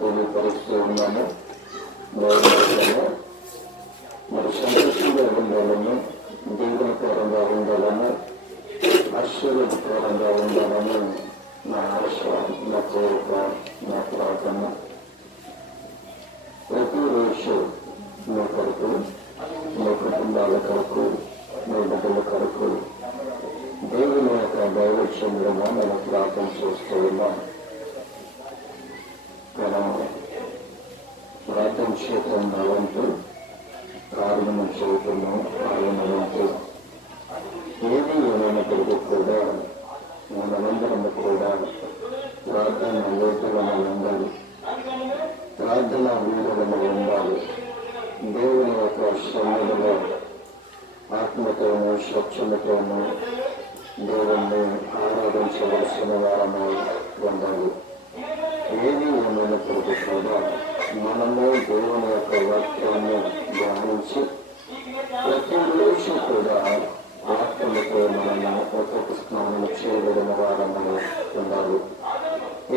తెలియపరుస్తూ ఉన్నాము. మరి సంతోషంగా ఉండాలని, దీవెనకరంగా ఉండాలని, ఆశీర్వాదకరంగా ఉండాలని నా ఆశ, నా కోరిక, నా ప్రార్థన. ప్రతిరోజు మీ కొరకు, మీ కుటుంబాల కొరకు, మీ బిడ్డల కొరకు దేవుని యొక్క దైవచంద్రమ మనం ప్రార్థన చేస్తూ ఉన్నాం. మనం ప్రార్థన చేయటం నా వంతు, ప్రార్థన చేయటము ఆయన వంతు. ఏది ఏమైనప్పటికీ కూడా మనమందరం కూడా ప్రార్థన లోతులను ఉండాలి, ప్రార్థన వీరులను ఉండాలి. దేవుని యొక్క సన్నిధిలో ఆత్మతోనూ స్వచ్ఛతతోనూ దేవుణ్ణి ఆరాధించవలసిన వారమై ఉండాలి. ఏది ఏమైనప్పటికీ కూడా మనము దేవుని యొక్క వాక్యాన్ని ధ్యానించి ప్రతిరోజు కూడా వాక్యముతో మనము ఒక్కొక్క స్నానం చేయబడిన వారమై ఉండాలి.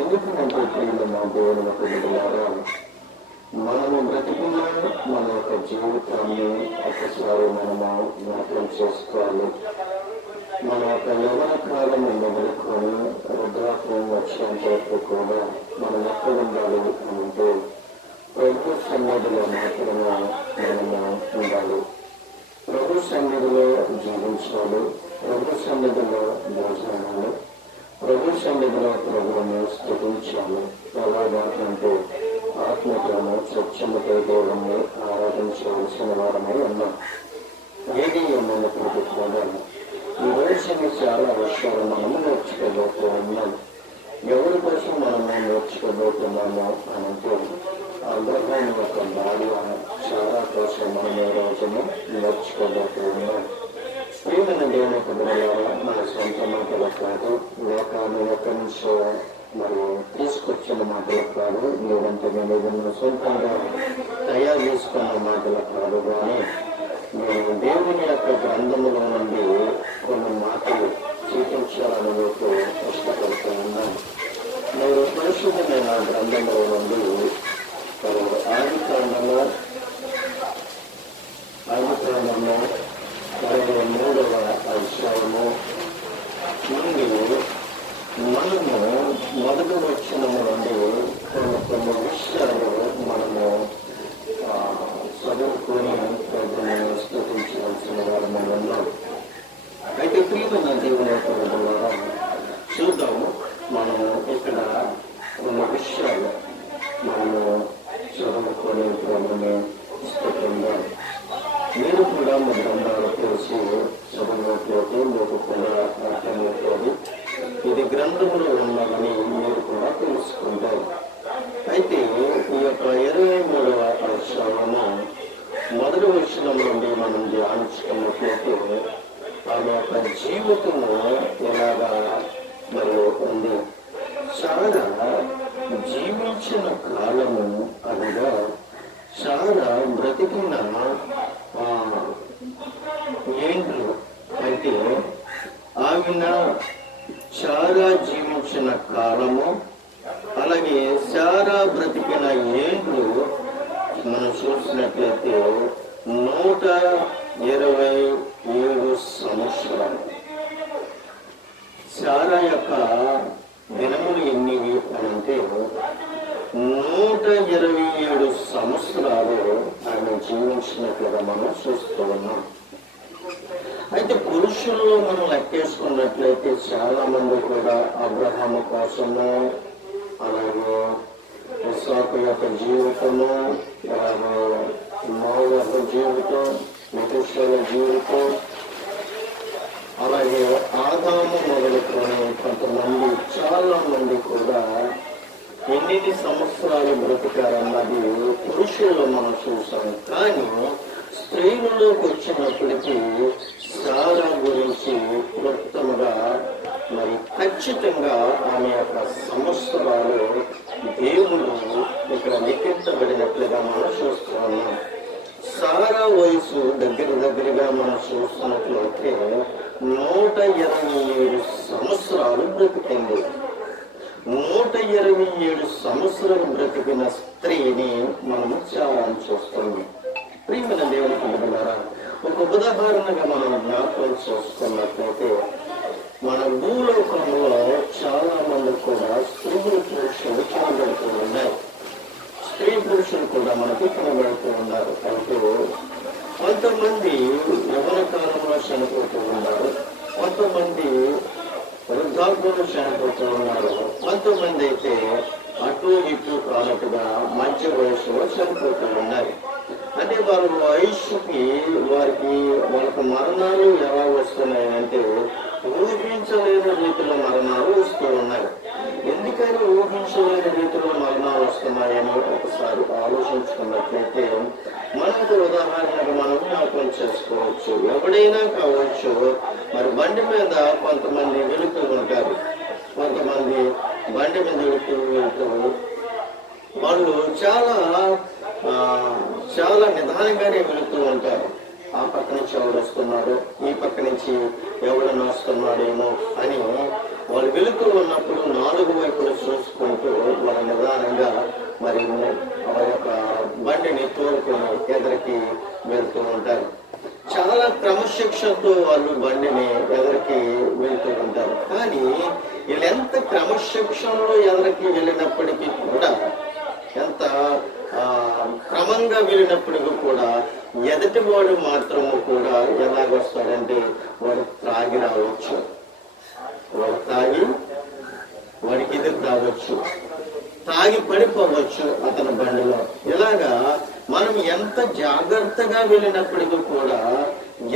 ఎందుకంటే ప్రియులైన దేవుని యొక్క బిడ్డలారా, మనము బ్రతికిన మన యొక్క జీవితాన్ని ఒకసారి మనము జ్ఞాపకం చేసుకోవాలి. మన యొక్క యవ్వన కాలం మొదలుకొని వృద్ధాప్యం వచ్చేంత వరకు కూడా మనం ఎక్కడ ఉండాలి అంటే ప్రభు సన్నిధిలో మాత్రమే మనము ఉండాలి. ప్రభు సన్నిధిలో జీవించాలి, ప్రభు సన్నిధిలో భోజనాలు, ప్రభు సన్నిధిలో ప్రభువుని స్తుతించాలి. ఎలాగా అంటే ఆత్మతోనూ స్వచ్ఛమతో దేవుణ్ణి ఆరాధించవలసిన వారమై ఉన్నాం. ఏది ఏమైనప్పటికీ కూడా ఈ రోజుని చాలా విషయాలు మనము నేర్చుకోబోతూ ఉన్నాం. ఎవరి కోసం మనము నేర్చుకోబోతున్నామో అంటే అబ్రహాం యొక్క భార్య చాలా కోసం మనం ఈ రోజును నేర్చుకోబోతూ ఉన్నాం. ప్రియమైన దేవుని యొక్క బిడ్డలారా, మన సొంత మాటలు కాదు, లోకాన్ని ఎక్కడి నుంచో మరియు తీసుకొచ్చిన మాటలు కాదు, లేదంటే మేము ఏదైనా సొంతంగా తయారు చేసుకున్న మాటలు కాదు, కానీ నేను దేవుని యొక్క గ్రంథముల నుండి కొన్ని మాటలు చూపించాలని మీకు ఇష్టపడుతూ ఉన్నాను. మీరు పరిశుద్ధమైన గ్రంథముల నుండి ఆది కాండము 23వ అధ్యాయము నుండి మనము మొదటి వచనము నుండి కొన్ని విషయాలు మనము చదువుకొని ప్రభువును స్తుతించవలసిన వారమై ఉన్నాం. అయితే ప్రియమైన దేవుని యొక్క బిడ్డలారా, చూద్దాము. మనము ఇక్కడ కొన్ని విషయాలు మనము చదువుకొని ప్రభువుని స్తుతిద్దాం. మీరు కూడా మీ గ్రంథాలు తెలిసి చదువుకోవట్లేదు, మీకు కూడా అర్థమవుతుంది. ఇది గ్రంథములో ఉన్నదని మీరు కూడా తెలుసుకుంటారు. అయితే ఈ యొక్క 23వ అధ్యాయము మొదటి వచనం నుండి మనం ధ్యానించుకున్నట్లయితే ఆమె యొక్క జీవితము ఎలాగా మరి ఉంది. చాలా జీవించిన కాలము అనగా చాలా బ్రతికిన ఏండ్లు అంటే ఆమెన చాలా జీవించిన కాలము, అలాగే చాలా బ్రతికిన ఏండ్లు మనం చూసినట్లయితే 127 సంవత్సరాలు. శారా యొక్క దినములు ఎన్నివి అంటే 127 సంవత్సరాలు ఆయన జీవించినట్లుగా మనం చూస్తూ ఉన్నాం. అయితే పురుషుల్లో మనం లెక్కేసుకున్నట్లయితే చాలా మంది కూడా అబ్రహాము కోసము, అలాగే ఇస్సాకు యొక్క జీవితము, అలాగే నోవహు యొక్క జీవితం, మెతుషెల జీవితం, అలాగే ఆదాము మొదలుకొని కొంతమంది చాలా మంది కూడా ఎన్ని సంవత్సరాలు బ్రతికారన్నది పురుషుల్లో మనం చూసాం. కానీ స్త్రీలలోకి వచ్చినప్పటికీ సారా గురించి క్లుప్తంగా మరి ఖచ్చితంగా ఆమె యొక్క సంవత్సరాలు దేవుడు ఇక్కడ లిఖించబడినట్లుగా మనం చూస్తున్నాం. సారా వయసు దగ్గరగా మనం చూస్తున్నట్లయితే 127 సంవత్సరాలు బ్రతికింది. 127 సంవత్సరాలు బ్రతికిన స్త్రీని మనము చాలా చూస్తుంది. ప్రియమైన దేవుని పిల్లలారా, ఒక ఉదాహరణగా మనం జ్ఞాపకం చేసుకున్నట్లయితే మన భూలోకంలో చాలా మంది కూడా స్త్రీలు పురుషులు కనబడుతూ ఉన్నారు. స్త్రీ పురుషులు కూడా మనకి కనబడుతూ ఉన్నారు. అయితే కొంతమంది యవ్వన కాలంలో చనిపోతూ ఉన్నారు, కొంతమంది వృద్ధాప్యంలో చనిపోతూ ఉన్నారు, కొంతమంది అయితే అటు ఇటు కానట్టుగా మంచి వయసులో చనిపోతూ ఉన్నారు. అంటే వారి వయస్సుకి వాళ్ళకి మరణాలు ఎలా వస్తున్నాయంటే ఊహించలేని రీతిలో మరణాలు వస్తూ ఉన్నాయి. ఎందుకని ఊహించలేని రీతిలో మరణాలు వస్తున్నాయని ఒకసారి ఆలోచించుకున్నట్లయితే మనకు ఉదాహరణగా మనం జ్ఞాపకం చేసుకోవచ్చు. ఎవడైనా కావచ్చు, మరి బండి మీద కొంతమంది వెళుతూ ఉంటారు, కొంతమంది బండి మీద వెళుతూ వాళ్ళు చాలా నిదానంగానే వెళుతూ ఉంటారు. ఆ పక్క నుంచి ఎవడు వస్తున్నాడు, ఈ పక్క నుంచి ఎవడన్నా వస్తున్నాడేమో అని వాళ్ళు వెళుతూ ఉన్నప్పుడు 4 వైపులు చూసుకుంటూ వాళ్ళ నిదానంగా మరి ఆ యొక్క బండిని తోలుకొని ఎదురికి వెళ్తూ ఉంటారు. చాలా క్రమశిక్షణతో వాళ్ళు బండిని ఎదురికి వెళ్తూ ఉంటారు. కానీ వీళ్ళు ఎంత క్రమశిక్షణలో ఎదురికి వెళ్ళినప్పటికీ కూడా, ఎంత క్రమంగా వెళ్ళినప్పటికీ కూడా ఎదుటివాడు మాత్రము కూడా ఎలాగొస్తాడంటే వాడు త్రాగి రావచ్చు, వాడికి ఎదురు రావచ్చు, తాగి పడిపోవచ్చు అతని బండిలో. ఇలాగా మనం ఎంత జాగ్రత్తగా వెళ్ళినప్పటికీ కూడా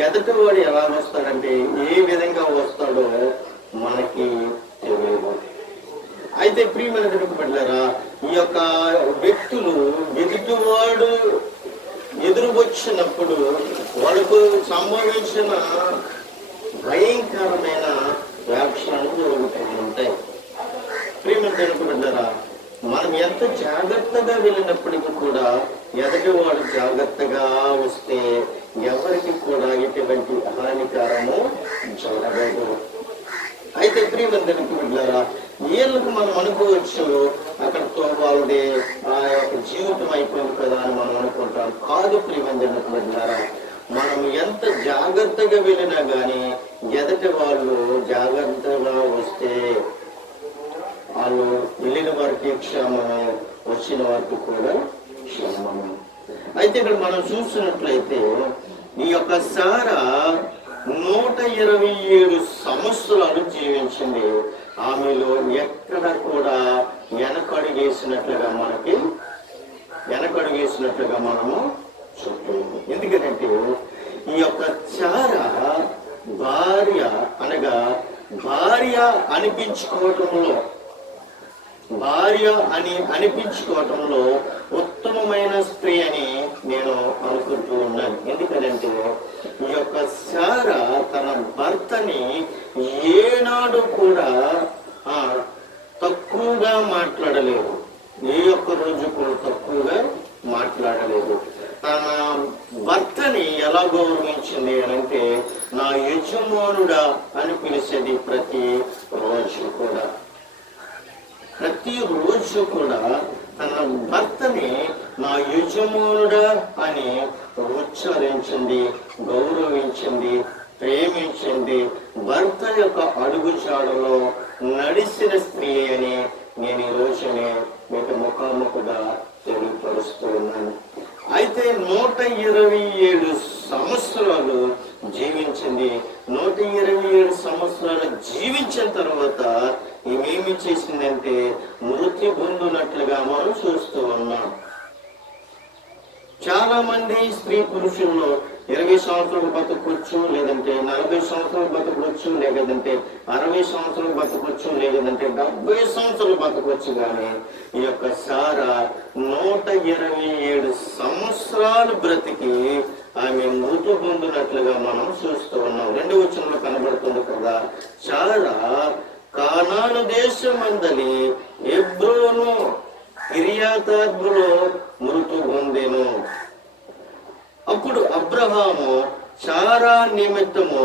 ఎదుటివాడు ఎలా వస్తాడంటే ఏ విధంగా వస్తాడో మనకి తెలియదు. అయితే ప్రియమైన బిడ్డలారా, ఈ యొక్క వ్యక్తులు ఎదుటివాడు ఎదురు వచ్చినప్పుడు వాళ్ళకు సంభవించిన భయంకరమైన వ్యాఖ్యానాలు జరుగుతూ ఉంటాయి. ప్రియమైన బిడ్డలారా, మనం ఎంత జాగ్రత్తగా వెళ్ళినప్పటికీ కూడా ఎదుటివాడు జాగ్రత్తగా వస్తే ఎవరికి కూడా ఎటువంటి హానికరము జరగదు. అయితే ప్రియమైన బిడ్డలారా, వీళ్ళకు మనం అనుకోవచ్చు అక్కడతో వాళ్ళది ఆ యొక్క జీవితం అయిపోయింది కదా అని మనం అనుకుంటాం. కాదు ప్రియమైన బిడ్డలారా, మనం ఎంత జాగ్రత్తగా వెళ్ళినా కానీ ఎదటి వాళ్ళు జాగ్రత్తగా వస్తే వాళ్ళు వెళ్ళిన వారికి క్షేమమే, వచ్చిన వారికి కూడా క్షేమమే. అయితే ఇక్కడ మనం చూసినట్లయితే ఈ యొక్క సారా 127 సంవత్సరాలు జీవించింది. ఆమెలో ఎక్కడ కూడా వెనకడుగేసినట్లుగా మనము చూస్తున్నాము. ఎందుకంటే ఈ యొక్క చారా భార్య అనిపించుకోవటంలో ఉత్తమమైన స్త్రీ అని నేను అనుకుంటూ ఉన్నాను. ఎందుకంటే ఈ యొక్క సారా తన భర్తని ఏనాడు కూడా తక్కువగా మాట్లాడలేదు, ఏ ఒక్క రోజు కూడా తక్కువగా మాట్లాడలేదు. తన భర్తని ఎలా గౌరవించింది అంటే నా యజమానుడా అని పిలిచేది. ప్రతిరోజు కూడా తన భర్తని నా యజమానుడా అని ఉచ్చరించింది, గౌరవించింది, ప్రేమించింది. భర్త యొక్క అడుగుజాడలో నడిచిన స్త్రీ అని నేను ఈ రోజునే మీకు ముఖాముఖిగా తెలియపరుస్తూ ఉన్నాను. అయితే 127 సంవత్సరాలు జీవించింది. 127 సంవత్సరాలు జీవించిన తర్వాత ఏమేమి చేసిందంటే మృతి పొందినట్లుగా మనం చూస్తూ ఉన్నాం. చాలా మంది స్త్రీ పురుషుల్లో 20 సంవత్సరాలు బతకొచ్చు, లేదంటే 40 సంవత్సరాలు బతకొచ్చు, లేదంటే 60 సంవత్సరాలు బతకొచ్చు, లేదంటే 70 సంవత్సరాలు బతకొచ్చు. కానీ ఈ యొక్క సారా 127 సంవత్సరాలు బ్రతికి ఆమె మృతి పొందినట్లుగా మనం చూస్తూ ఉన్నాం. 2వ వచనంలో కనబడుతుంది కదా, సారా కానాను దేశమందలి హెబ్రోను కిర్యాతర్బులో మృతి పొందెను. అప్పుడు అబ్రహాము సారా నిమిత్తము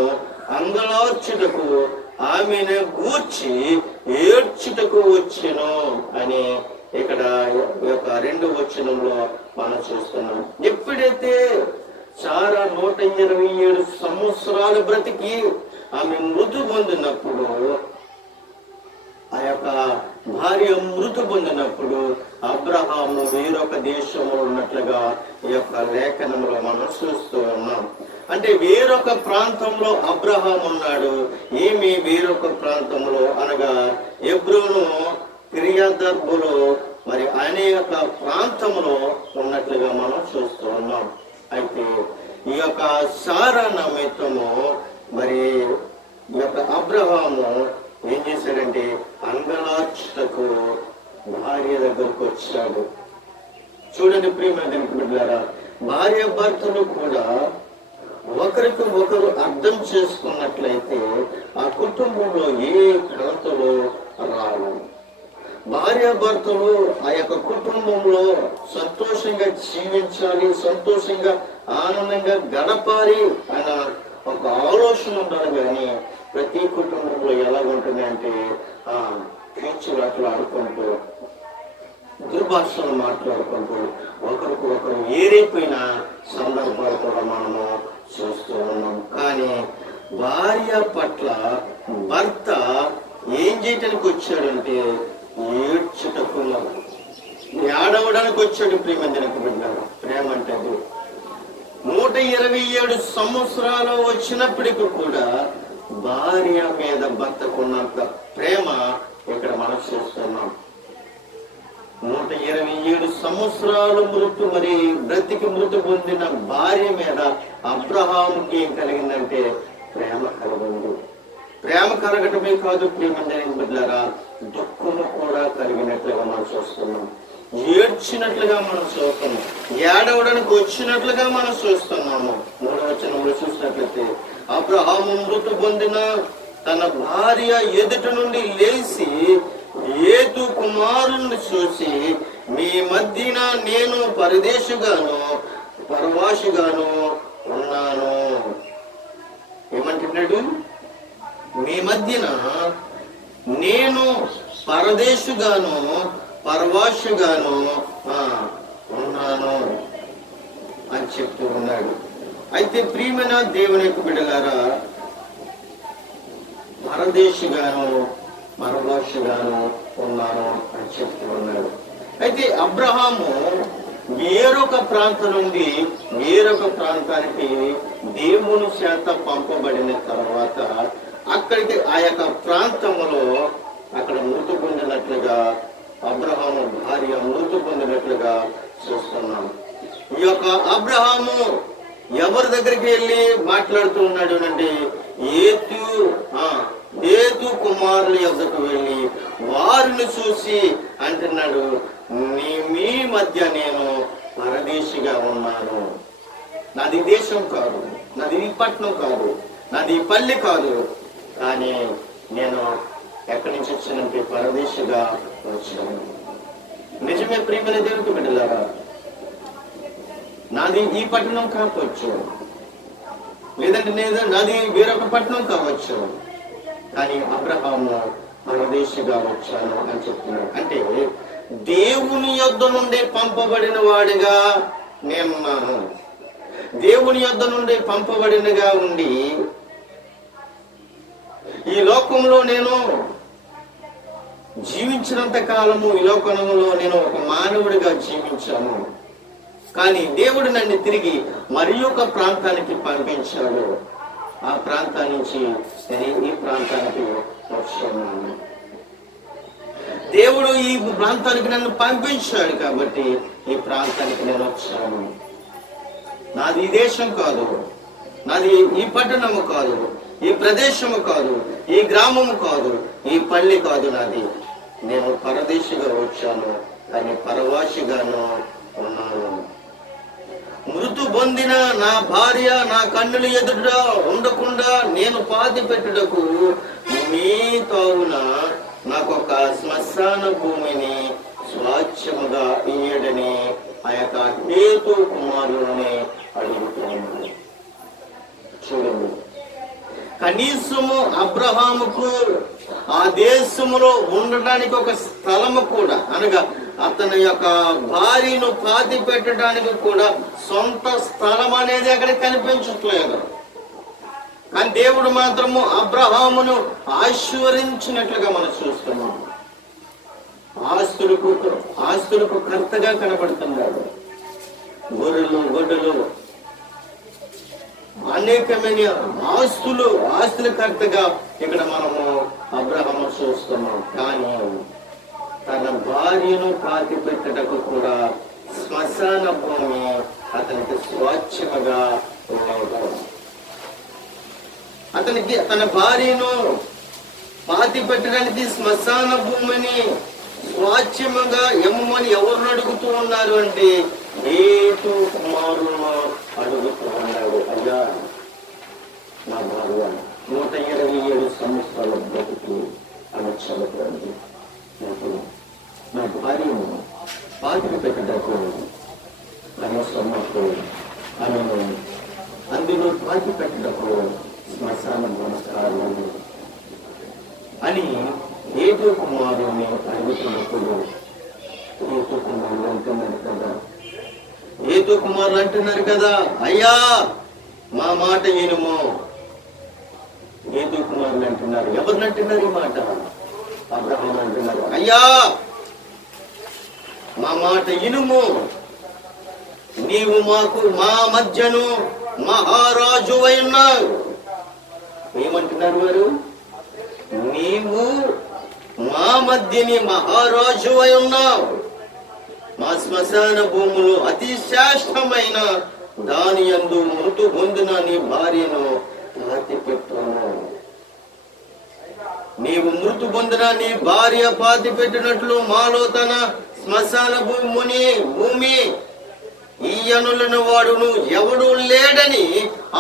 అంగలార్చుటకు ఆమెను గూర్చి ఏడ్చుటకు వచ్చెను అని ఇక్కడ ఈ యొక్క 2వ వచనంలో మనం చూస్తున్నాం. ఎప్పుడైతే సారా 127 సంవత్సరాలు బ్రతికి ఆమె మృతి పొందినప్పుడు, ఆ యొక్క భార్య మృతి పొందినప్పుడు అబ్రహాము వేరొక దేశంలో ఉన్నట్లుగా ఈ యొక్క లేఖనంలో మనం చూస్తూ ఉన్నాం. అంటే వేరొక ప్రాంతంలో అబ్రహాం ఉన్నాడు. ఏమి వేరొక ప్రాంతంలో అనగా హెబ్రోను కిర్యతర్బులో మరి అనేక ప్రాంతంలో ఉన్నట్లుగా మనం చూస్తూ ఉన్నాం. అయితే ఈ యొక్క సారా నిమిత్తము మరి ఈ యొక్క అబ్రహాము ఏం చేశాడంటే అంగలార్చుటకు భార్య దగ్గరకు వచ్చాడు. చూడండి ప్రియమైన బిడ్డలారా, భార్య భర్తలు కూడా ఒకరికి ఒకరు అర్థం చేసుకున్నట్లయితే ఆ కుటుంబంలో ఏ కలతలు రావు. భార్యాభర్తలు ఆ యొక్క కుటుంబంలో సంతోషంగా జీవించాలి, సంతోషంగా ఆనందంగా గడపాలి అన్న ఒక ఆలోచన ఉండాలి. కానీ ప్రతి కుటుంబంలో ఎలా ఉంటుంది అంటే కీచులాట్లు ఆడుకుంటూ, దుర్భాషలు మాట్లాడుకుంటూ ఒకరికి ఒకరు ఏరైపోయిన సందర్భాలు కూడా మనము చూస్తూ ఉన్నాం. కానీ భార్య పట్ల భర్త ఏం చేయటానికి వచ్చాడంటే ఏడ్చుటకు, ఏడవడానికి వచ్చాడు. ప్రేమంజనకు బిడ్డారు. ప్రేమ అంటే 127 సంవత్సరాలు వచ్చినప్పటికీ కూడా భార్య మీద భర్తకున్నంత ప్రేమ ఇక్కడ మనం చూస్తున్నాం. 127 సంవత్సరాలు బ్రతికి మృతి పొందిన భార్య మీద అబ్రహాముకి ఏం కలిగిందంటే ప్రేమ కలిగింది. ప్రేమ కలగటమే కాదు ప్రియమంజన బిడ్డలారా, దుఃఖము కూడా కలిగినట్లుగా మనం చూస్తున్నాం. ఏడ్చినట్లుగా మనం చూస్తున్నాం. ఏడవడానికి వచ్చినట్లుగా మనం చూస్తున్నాము. 3వ వచనంలో చూసినట్లయితే అబ్రహాము మృతి పొందిన తన భార్య ఎదుట నుండి లేచి ఏతు కుమారుణ్ణి చూసి, మీ మధ్యన నేను పరదేశిగాను పరవాసిగాను ఉన్నాను. ఏమంటున్నాడు? మీ మధ్యన నేను పరదేశిగాను పరవాసిగాను ఉన్నాను అని చెప్తూ ఉన్నాడు. అయితే ప్రియమైన దేవుని యొక్క బిడ్డలారా, పరదేశిగాను పరవాసిగాను ఉన్నాను అని చెప్తూ ఉన్నాడు. అయితే అబ్రహాము వేరొక ప్రాంతం నుండి వేరొక ప్రాంతానికి దేవుని చేత పంపబడిన తర్వాత అక్కడికి ఆ యొక్క ప్రాంతంలో అక్కడ మృతి పొందినట్లుగా అబ్రహాము భార్య మృతి పొందినట్లుగా చూస్తున్నాం. ఈ యొక్క అబ్రహాము ఎవరి దగ్గరికి వెళ్ళి మాట్లాడుతూ ఉన్నాడు అంటే ఏతు కుమారుల యొద్దకు వెళ్ళి వారిని చూసి అంటున్నాడు, మీ మధ్య నేను పరదేశిగా ఉన్నాను. నాది దేశం కాదు, నాది ఈ పట్టణం కాదు, నాది ఈ పల్లె కాదు, కానీ నేను ఎక్కడి నుంచి వచ్చానంటే పరదేశిగా వచ్చాను. నిజమే ప్రియమైన దేవునికి బిడ్డలారా, నాది ఈ పట్టణం కావచ్చు, లేదంటే నాది వేరొక పట్టణం కావచ్చు, కానీ అబ్రహాము పరదేశిగా వచ్చాను అని చెప్తున్నాడు. అంటే దేవుని యొద్ద నుండి పంపబడిన వాడిగా నేనున్నాను. దేవుని యొద్ద నుండి పంపబడినగా ఉండి ఈ లోకంలో నేను జీవించినంత కాలము ఈ లోకంలో నేను ఒక మానవుడిగా జీవించాను. కానీ దేవుడు నన్ను తిరిగి మరి ఒక ప్రాంతానికి పంపించాడు. ఆ ప్రాంతం నుంచి నేను ఈ ప్రాంతానికి వచ్చాను. దేవుడు ఈ ప్రాంతానికి నన్ను పంపించాడు కాబట్టి ఈ ప్రాంతానికి నేను వచ్చాను. నాది ఈ దేశం కాదు, నాది ఈ పట్టణము కాదు, ఈ ప్రదేశము కాదు, ఈ గ్రామము కాదు, ఈ పల్లె కాదు నాది. నేను పరదేశిగా వచ్చాను, కానీ పరవాసిగాను ఉన్నాను. మృతి పొందిన నా భార్య నా కన్నుల ఎదుట ఉండకుండా నేను పాతి పెట్టుటకు మీ తావున నాకు ఒక శ్మశాన భూమిని స్వాచ్ఛముగా ఇయ్యడని ఆ యొక్క హేతు కుమారుని అడుగుతున్నాను. చూడండి, కనీసము అబ్రహాముకు ఆ దేశములో ఉండడానికి ఒక స్థలము కూడా, అనగా అతని యొక్క భార్యను పాతి పెట్టడానికి కూడా సొంత స్థలం అనేది అక్కడ కనిపించట్లేదు. కానీ దేవుడు మాత్రము అబ్రహామును ఆశీర్వదించినట్లుగా మనం చూస్తున్నాం. ఆస్తులకు కర్తగా కనబడుతున్నాడు. గొర్రెలు గొడ్డలు అనేకమైన ఆస్తుల కర్తగా ఇక్కడ మనము అబ్రహాము చూస్తున్నాం. కానీ తన భార్యను పాతి పెట్టటకు కూడా శ్మశాన భూమి అతనికి స్వాచ్ఛముగా ఉండదు. అతనికి తన భార్యను పాతి పెట్టడానికి శ్మశాన భూమిని స్వాచ్ఛముగా ఇమ్మని ఎవరిని అడుగుతూ ఉన్నారు అంటే ఏతు కుమారులను అడుగుతూ ఉన్నాడు. అయ్యా, నా భార్య 127 సంవత్సరాల బ్రతికి అనొచ్చండి, నాకు నా భార్యను పాతి పెట్టటకు అనవసరం, నాకు ఆమెను అందులో పాతి పెట్టటకు శ్మశాన నమస్కారాలు అని ఏదో కుమారుని అడుగుతున్నప్పుడు ఏదో కుమారులు అంటున్నారు కదా, అయ్యా మా మాట వినుము. ఏదో కుమారులు అంటున్నారు. ఎవరిని అంటున్నారు ఈ మాట? అబ్రహాము అంటున్నారు, అయ్యా మా మాట వినుము, నీవు మా మధ్యను మహారాజు అయినావు. ఏమంటున్నారు వారు? నీవు మా మధ్యని మహారాజు అయి ఉన్నావు. మా శ్మశాన భూములు అతి శ్రేష్టమైన దాని యందు మృతు పొందిన నీ భార్యను పాతి పెట్టును. నీవు మృతు పొందిన నీ భార్య పాతి పెట్టినట్లు మాలో తన శ్మశాన భూమి ఈయనులను వాడును ఎవడు లేడని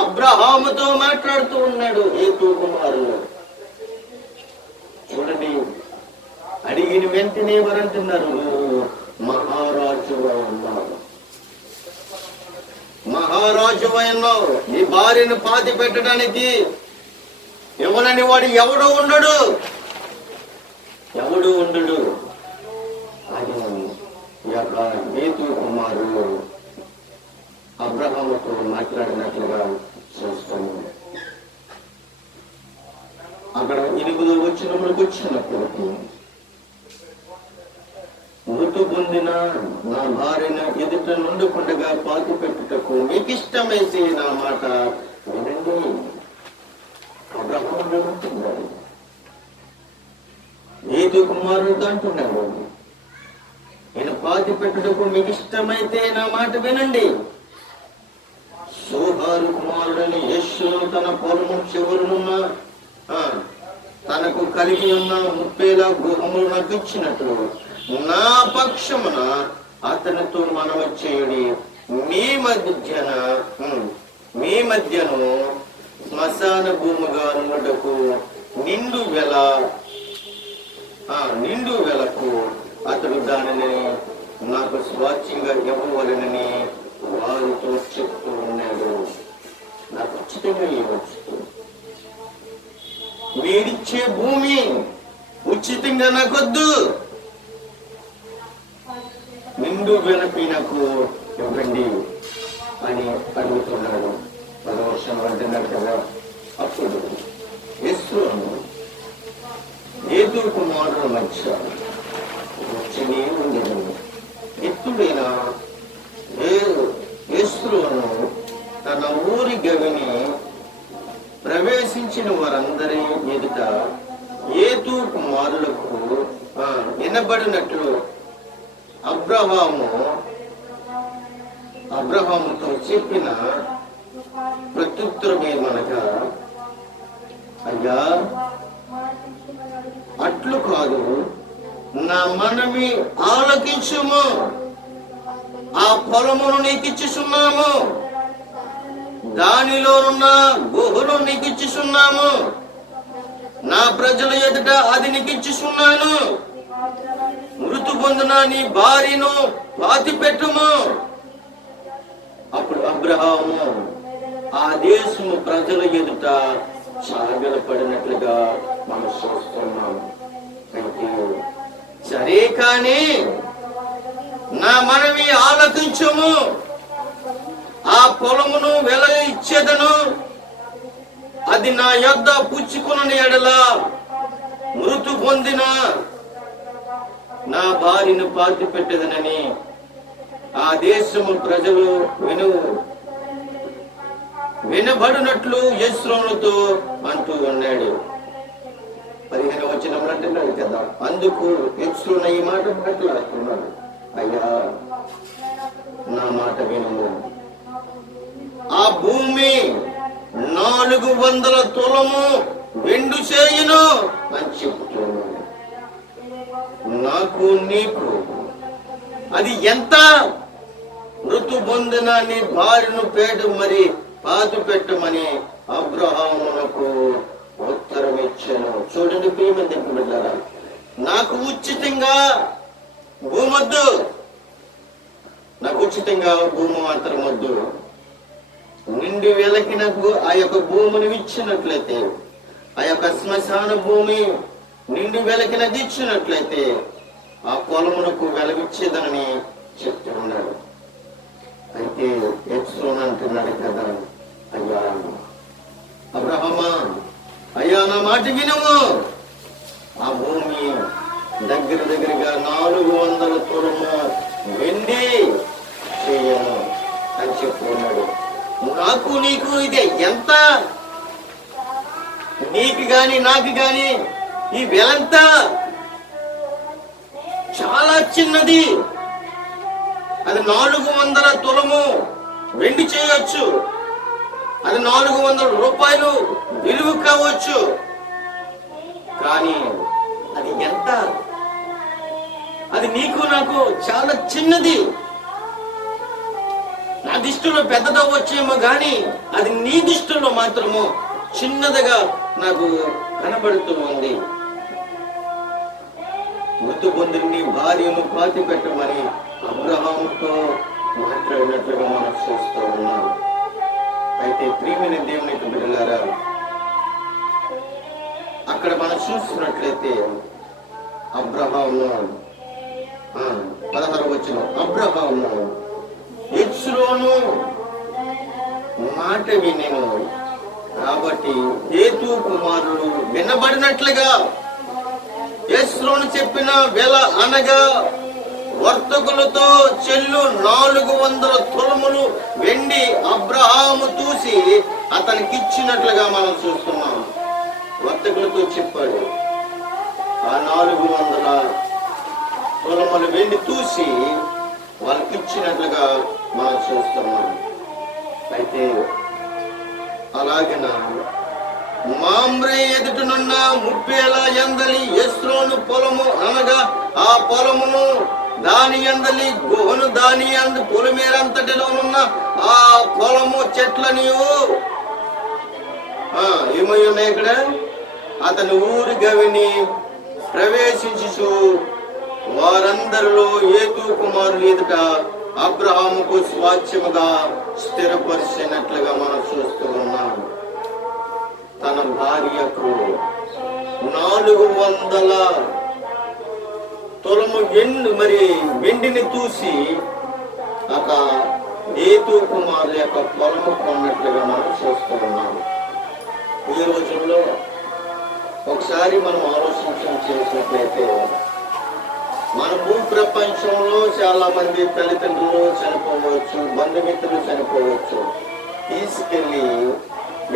అబ్రహాముతో మాట్లాడుతూ ఉన్నాడు ఏతు కుమారుడు. చూడండి, అడిగిన వెంటనే ఎవరంటున్నారు? మహారాజు ఉన్నావు, మహారాజు ఉన్నావు. నీ భార్యను పాతి పెట్టడానికి ఎవరని వాడు ఎవడు ఉండడు అని యొక్క ఏతు కుమారుడు అబ్రహాముతో మాట్లాడినట్లుగా చూస్తాము. అక్కడ 8వ వచనములకు వచ్చినప్పుడు మృతు పొందిన నా భార్యను ఎదుట నుండకుండగా పాతి పెట్టుటకు మీకు ఇష్టమైతే నా మాట వినండి. అబ్రహాము అంటున్నాడు, ఏదో కుమారుడు అంటున్నాడు, నేను పాతి పెట్టుటకు మీకు ఇష్టమైతే నా మాట వినండి. సోహారు కుమారుడని యేషును తన పొలము చివరనున్న తనకు కలిగి ఉన్న 30 గృహములు నాకు ఇచ్చినట్లు నా పక్షమున అతనితో మనవి చేయుడి. మీ మధ్యను శ్మశాన భూమిగా ఉన్నటకు నిండు వెలకు అతడు దానిని నాకు స్వాచ్ఛంగా ఇవ్వవలెనని వారితో చెప్తూ ఉన్నాడు. నాకు ఉచితంగా ఇవ్వచ్చు, మీరిచ్చే భూమి ఉచితంగా నాకొద్దు, నిండు వెలపి నాకు ఇవ్వండి అని అడుగుతున్నాడు. 10వ వర్షం అంటున్నాడు కదా. అప్పుడు యెస్రోను ఏదో కుమారుల మధ్య వచ్చనే ఉండేది. ఎత్తుడైన యెస్రోను తన ఊరి గవిని ప్రవేశించిన వారందరి ఎదుట ఏతు కుమారులకు వినబడినట్లు అబ్రహాముతో చెప్పిన ప్రత్యుత్తరమేమనగా, అయ్యా అట్లు కాదు, నా మనవి ఆలకించుము, ఆ పొలమును నీకిచ్చుచున్నాము, దానిలోనున్న గుహను నీకిచ్చుచున్నాము, నా ప్రజల ఎదుట అది నీకిచ్చుచున్నాను. మృతు పొందిన నీ భార్యను పాతి పెట్టుము. అప్పుడు అబ్రహాము ఆ దేశము ప్రజల ఎదుట సాగలపడినట్లుగా మనం చూస్తున్నాం. అయితే సరే కానీ నా మనవి ఆలకించుము. ఆ పొలమును వెల ఇచ్చేదను, అది నా యొద్ద పుచ్చుకుని ఎడల మృతు పొందిన నా భార్యను పాతి పెట్టేదనని ఆ దేశము ప్రజలు వినబడినట్లు యెస్రోనుతో అంటూ ఉన్నాడు. 15వ వచనంలో అంటున్నాడు కదా, అందుకు యెస్రోను ఈ మాట మాట్లాడుతున్నాడు, అయ్యా నా మాట వినుము, ఆ భూమి 400 తులము వెండి చేయును అని చెప్తున్నాడు. నాకు నీకు అది ఎంత? మృతు పొందిన నీ భార్యను పాతి పెట్టమని అబ్రహామునకు ఉత్తరం ఇచ్చాను. చూడండి ప్రియమైన బిడ్డలారా, నాకు ఉచితంగా భూమొద్దు, నాకు ఉచితంగా భూమి మాత్రం వద్దు. నిండి వెలకిన ఆ యొక్క భూమిని ఇచ్చినట్లయితే, ఆ యొక్క శ్మశాన భూమి నిండి వెలకినది ఇచ్చినట్లయితే ఆ పొలమునకు వెలవిచ్చేదని చెప్తున్నాడు. అయితే యెస్రోను అంటున్నాడు కదా, అయ్యా అబ్రహామా, అయ్యా నా మాట వినుము, ఆ భూమి దగ్గరగా 400 తులము వెండి చేయను అని చెప్తున్నాడు. నాకు నీకు ఇదే ఎంత? నీకు గాని నాకు గాని ఈ వెలంత చాలా చిన్నది. అది 400 తులము వెండి చేయొచ్చు, అది 400 రూపాయలు విలువ కావచ్చు, కానీ అది ఎంత? అది నీకు నాకు చాలా చిన్నది. నా దృష్టిలో పెద్దదవ్వచ్చేమో గాని అది నీ దృష్టిలో మాత్రము చిన్నదిగా నాకు కనబడుతూ ఉంది. మృతు పొందిన నీ భార్యను పాతి పెట్టమని అబ్రహాముతో మాట్లాడినట్లుగా మనం చూస్తూ ఉన్నాం. అయితే ప్రియమైన దేవుని బిడ్డలారా, అక్కడ మనం చూస్తున్నట్లయితే అబ్రహాము 16వ వచనం, అబ్రహాము యెస్రోను మాట వినెను కాబట్టి హేతు కుమారుడు వినబడినట్లుగా యెస్రోను చెప్పిన వెల అనగా వర్తకులతో చెల్లు 400 తులములు వెండి అబ్రహాము చూసి అతనికిచ్చినట్లుగా మనం చూస్తున్నాం. వర్తకులతో చెప్పాడు, ఆ 400 తులములు వెండి చూసి వాళ్ళకి ఇచ్చినట్లుగా మనం చూస్తున్నాం. అయితే అలాగిన మామ్రే ఎదుటనున్న 30 ఎందలి యెస్రోను పొలము అనగా ఆ పొలమును దాని ఎందలి గుహను దాని పొలిమేరంతటిలోనున్న ఆ పొలము చెట్లనియు ఏమై ఉన్నాయి ఇక్కడ, అతని ఊరి గవిని ప్రవేశించు వారందరిలో హేతు కుమారులు ఎదుట అబ్రహాముకు స్వాచ్ఛముగా స్థిరపరిచినట్లుగా మనం చూస్తూ ఉన్నాం. తన భార్యకు 400 తులము వెండిని చూసి ఒక హేతు కుమారుల యొక్క పొలము కొన్నట్లుగా మనం చూస్తూ ఉన్నాం. ఈ రోజుల్లో ఒకసారి మనం ఆలోచించడం చేసినట్లయితే మన భూ ప్రపంచంలో చాలా మంది తల్లిదండ్రులు చనిపోవచ్చు, బంధుమిత్రులు చనిపోవచ్చు. తీసుకెళ్ళి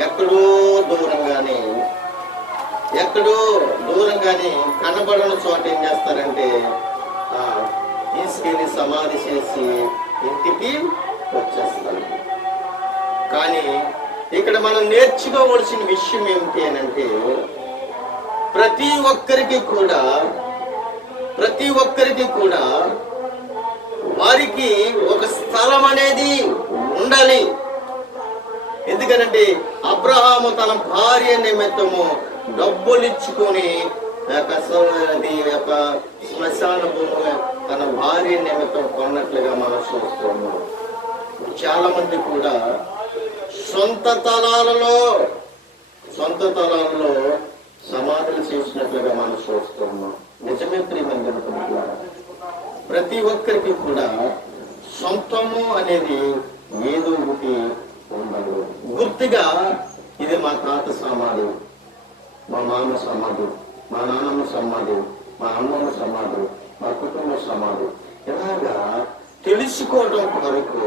ఎక్కడో దూరంగానే కనబడని చోట ఏం చేస్తారంటే తీసుకెళ్ళి సమాధి చేసి ఇంటికి వచ్చేస్తారు. కానీ ఇక్కడ మనం నేర్చుకోవలసిన విషయం ఏమిటి అంటే, ప్రతి ఒక్కరికి కూడా వారికి ఒక స్థలం అనేది ఉండాలి. ఎందుకనంటే అబ్రహాము తన భార్య నిమిత్తము డబ్బులు ఇచ్చుకొని శ్మశాన భూమి తన భార్య నిమిత్తం కొన్నట్లుగా మనం చూస్తున్నాం. చాలా మంది కూడా సొంత తలాలలో సమాధులు చేసినట్లుగా మనం చూస్తున్నాం. నిజమే ప్రియమైన ప్రతి ఒక్కరికి కూడా సొంతము అనేది ఏదో ఒకటి ఉండదు. గుర్తుగా ఇది మా తాత సమాధి, మా మామ సమాధి, మా నాన్నమ్మ సమాధి, మా అమ్మమ్మ సమాధి, మా కుటుంబ సమాధి, ఇలాగా తెలుసుకోవడం కొరకు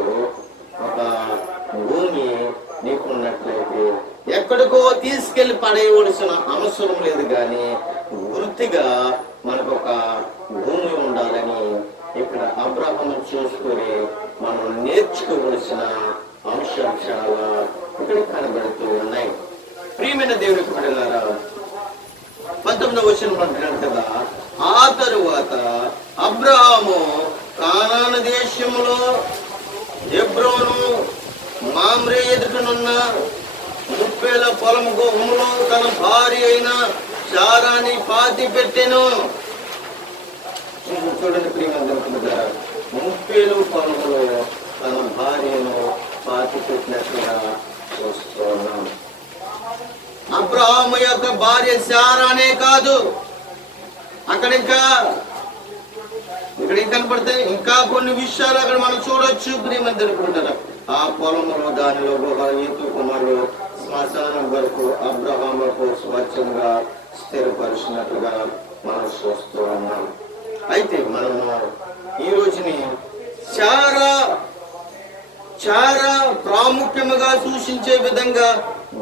ఒక భూమి నీకున్నట్లయితే ఎక్కడికో తీసుకెళ్లి పడేయవలసిన అవసరం లేదు. కానీ వృత్తిగా మనకు ఒక భూమి ఉండాలని ఇక్కడ అబ్రహాము చూసుకొని మనం నేర్చుకోవలసిన అంశాలు చాలా ఇక్కడ కనబడుతూ ఉన్నాయి. ప్రియమైన దేవుడికి పడినారా, 19వ వచనం అంటున్నాడు కదా, ఆ తరువాత అబ్రహాము కానాను దేశములో హెబ్రోను మామ్రే ఎదుటనున్న 30 పొలము గోహములో తన భార్య అయిన శారాని పాతి పెట్టెను. చూడండి ప్రియమందరూ, 30 పొలములో తన భార్యను పాతి పెట్టినట్టుగా చూస్తున్నాం. అబ్రహాము యొక్క భార్య శారానే కాదు, అక్కడ ఇంకా కనపడితే ఇంకా కొన్ని విషయాలు అక్కడ మనం చూడొచ్చు. ప్రియమందరూ, ఆ పొలంలో దానిలో యేతు కుమారుడు శ్మశానం వరకు అబ్రహాముకు స్వచ్ఛంగా స్థిరపరిచినట్లుగా మనం చూస్తూ ఉన్నాం. అయితే మనము ఈ రోజుని చాలా ప్రాముఖ్యముగా సూచించే విధంగా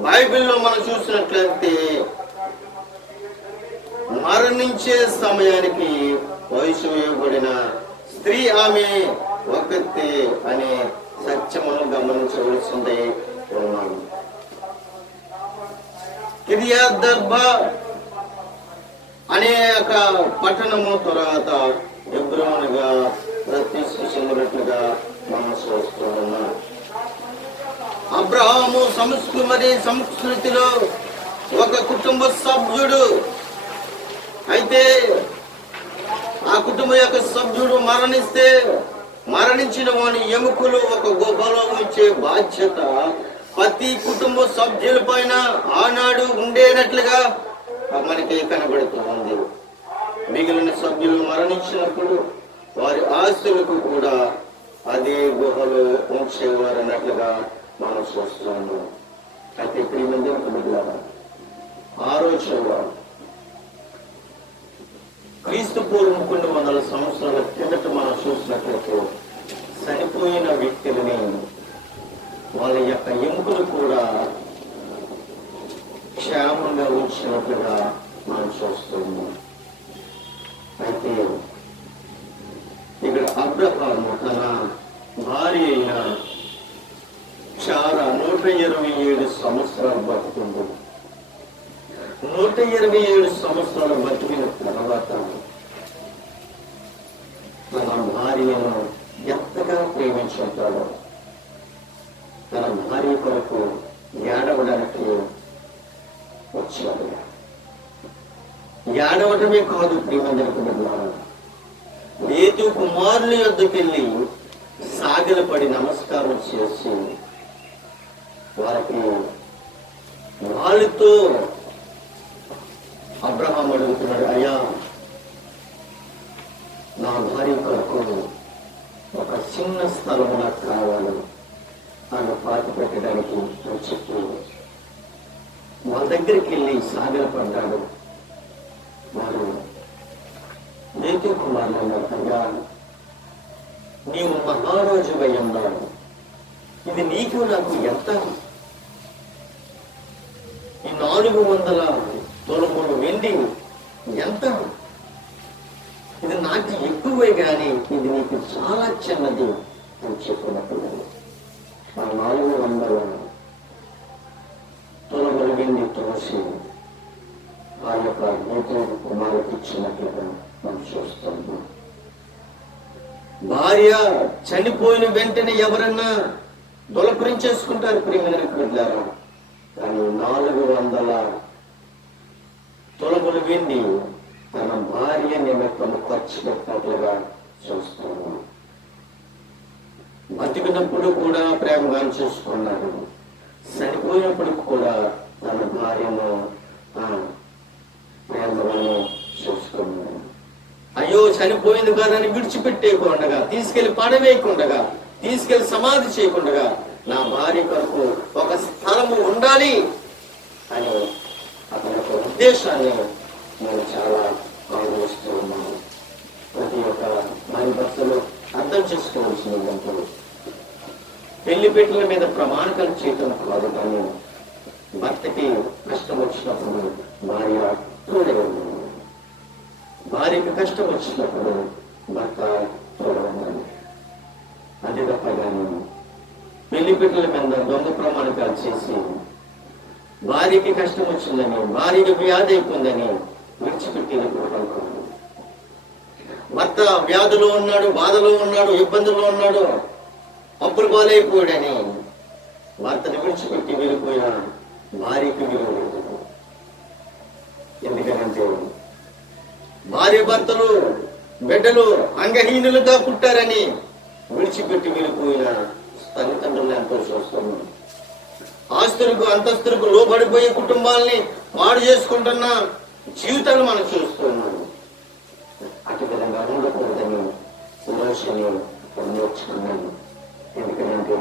బైబిల్లో మనం చూసినట్లయితే మరణించే సమయానికి వయసు వేయబడిన స్త్రీ ఆమె ఒకతే అనే సత్యమును గమనించవలసిందే ఉన్నాం. కిర్యతర్బ అనే ఒక పట్టణము తర్వాత హెబ్రోనుగా ప్రతిష్ఠ చెందినట్లుగా మనం చూస్తూ ఉన్నాం. అబ్రహాము సంస్కృతిలో ఒక కుటుంబ సభ్యుడు. అయితే ఆ కుటుంబ యొక్క సభ్యుడు మరణించిన వాని ఎముకలు ఒక గుహలో ఉంచే బాధ్యత ప్రతి కుటుంబ సభ్యుల పైన ఆనాడు ఉండేనట్లుగా మనకి కనబడుతూ ఉంది. మిగిలిన సభ్యులు మరణించినప్పుడు వారి ఆస్తులకు కూడా అదే గుహలో ఉంచేవారు అన్నట్లుగా మనం చూస్తున్నాము. అయితే ప్రియమందిరా, ఆ రోజుల్లో క్రీస్తు పూర్వం కొన్ని 100 సంవత్సరాల కిందట మనం చూసినట్లయితే చనిపోయిన వ్యక్తులని వాళ్ళ యొక్క ఎముకలు కూడా క్షేమంగా ఉంచినట్లుగా మనం చూస్తున్నాం. అయితే ఇక్కడ అబ్రహాము తన భార్య అయిన శారా 127 సంవత్సరాలు బతుకుంది. 127 సంవత్సరాలు బతికిన తర్వాత తన భార్యను ఎంతగా ప్రేమించుంటాడో తన భార్య కొరకు ఏడవడానికి వచ్చాడు. ఏడవటమే కాదు ప్రియమందరికి, యేతు కుమారుల యొద్దకెళ్ళి సాగిలపడి నమస్కారం చేసి వారికి వాళ్ళతో అబ్రహాం అడుగుతున్నాడు, అయ్యా నా భార్య కొరకు ఒక చిన్న స్థలం నాకు కావాలి అని పాతి పెట్టడానికి అని చెప్పి వాళ్ళ దగ్గరికి వెళ్ళి సాగిలపడ్డాడు. వారు యేతు కుమారులు అన్నారు, అయ్యా నీవు మహారాజు అయి ఉన్నావు, ఇది నీకు నాకు ఎంత? ఈ 400 తులములు వెండి ఎంత? ఇది నాకు ఎక్కువే గాని ఇది నీకు చాలా చిన్నది అని చెప్పినప్పుడు ఆ 400 తులములు వెండి తోసి ఆ యొక్క యేతు కుమారుడికి ఇచ్చినట్లుగా మనం చూస్తున్నాం. భార్య చనిపోయిన వెంటనే ఎవరన్నా దొలపరించేసుకుంటారు ప్రియమైన, కానీ 400 తులములు వెండి తన భార్య నిమిత్తం ఖర్చు పెట్టినట్లుగా చూస్తున్నాం. బతికినప్పుడు కూడా ప్రేమగా చూసుకున్నాడు, చనిపోయినప్పుడు కూడా తన భార్యను ప్రేమగానే చూసుకున్నాడు. అయ్యో చనిపోయింది కాదని విడిచిపెట్టేయకుండా, తీసుకెళ్లి పడవేయకుండా, తీసుకెళ్లి సమాధి చేయకుండా నా భార్య కొరకు ఒక స్థలము ఉండాలి అని అతని యొక్క ఉద్దేశాన్ని నేను చాలా గౌరవిస్తూ ఉన్నాను. ప్రతి ఒక్క భార్య భర్తలు అర్థం చేసుకోవాల్సిందంటే పెళ్లి పెట్టెల మీద ప్రమాణాలు చేయటం కాదు, కానీ భర్తకి కష్టం వచ్చినప్పుడు భార్య తోడే ఉండాలి, భార్యకి కష్టం వచ్చినప్పుడు భర్త తోడే ఉండాలి. అదే తప్ప కానీ పెళ్లి పెట్టెల మీద దొంగ ప్రమాణాలు చేసి భార్యకి కష్టం వచ్చిందని, భార్యకి వ్యాధి అయిపోయిందని విడిచిపెట్టి వెళ్ళిపోవడం కాదు. భర్త వ్యాధిలో ఉన్నాడు, బాధలో ఉన్నాడు, ఇబ్బందుల్లో ఉన్నాడు, అప్పులు బాలైపోయాడని భర్తని విడిచిపెట్టి వెళ్ళిపోయిన భార్యకి విలువ లేదు. ఎందుకంటే భార్య భర్తలు బిడ్డలు అంగహీనులుగా పుట్టారని విడిచిపెట్టి వెళ్ళిపోయిన తల్లిదండ్రులు ఎంతో చూస్తున్నాం. ఆస్తులకు అంతస్తులకు లోబడిపోయే కుటుంబాలని పాడు చేసుకుంటున్న జీవితాలు మనం చూస్తున్నాం. అటు విధంగా ఉండకూడదని సురేషని నేర్చుకున్నాను. ఎందుకంటే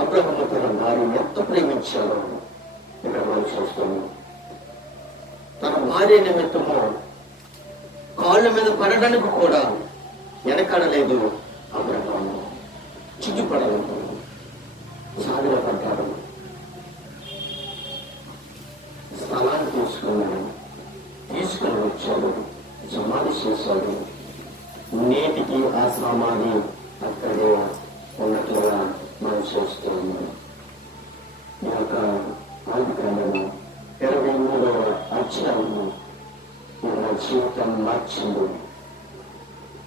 అబ్రహాము తన భార్యను ఎంత ప్రేమించాలో ఇక్కడ మనం చూస్తున్నాం. తన భార్య నిమిత్తము కాళ్ళ మీద పడడానికి కూడా వెనకాడలేదు అబ్రహాము. చిగ్గుపడలేదు, సాధనపడ్డాడు, స్థలాన్ని తీసుకుని వచ్చాడు, సమాధి చేశాడు. నేటికి ఆ సమాధి అక్కడే ఉన్నట్లుగా మనం చూస్తూ ఉన్నాం. ఈ యొక్క ఆదికాండము 23వ అధ్యాయము నా జీవితం మార్చింది,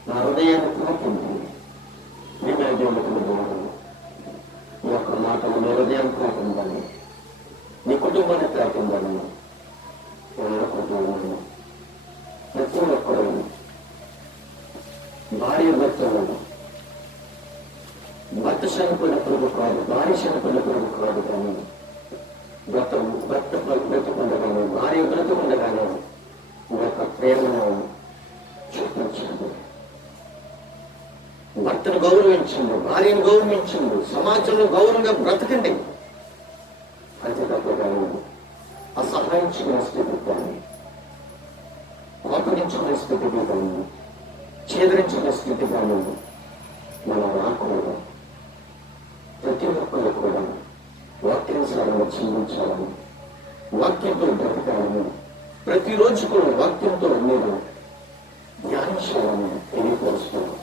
నా హృదయాన్ని తాకింది. ఈ యొక్క మాటలు నీ హృదయాన్ని తాకిందని, నీ కుటుంబాన్ని తాకిందని నేను అనుకుంటూ ఉన్నాను. ప్రతి ఒక్కరు భార్య భర్తలు భర్త చనిపోయినప్పుడు కాదు, భార్య చనిపోయినప్పుడు కాదు, కానీ భర్త బ్రతుకుండగానే, భార్య బ్రతుకుండగానే ఈ యొక్క ప్రేమను చూపించండి. భర్తను గౌరవించండి, భార్యను గౌరవించండి, సమాజంలో గౌరవంగా బ్రతకండి. అంతే తప్ప కానీ అసహాయించుకునే స్థితి కానీ, కోపగించుకునే స్థితికి కానీ, ఛేదరించుకునే స్థితి కానీ మనం రాకూడదు. ప్రతి ఒక్కరు కూడా వాక్యానుసారంగా జీవించాలని, వాక్యంతో బ్రతకాలని, ప్రతిరోజు కూడా వాక్యంతో మీరు ధ్యానించాలని తెలియపరుస్తున్నారు.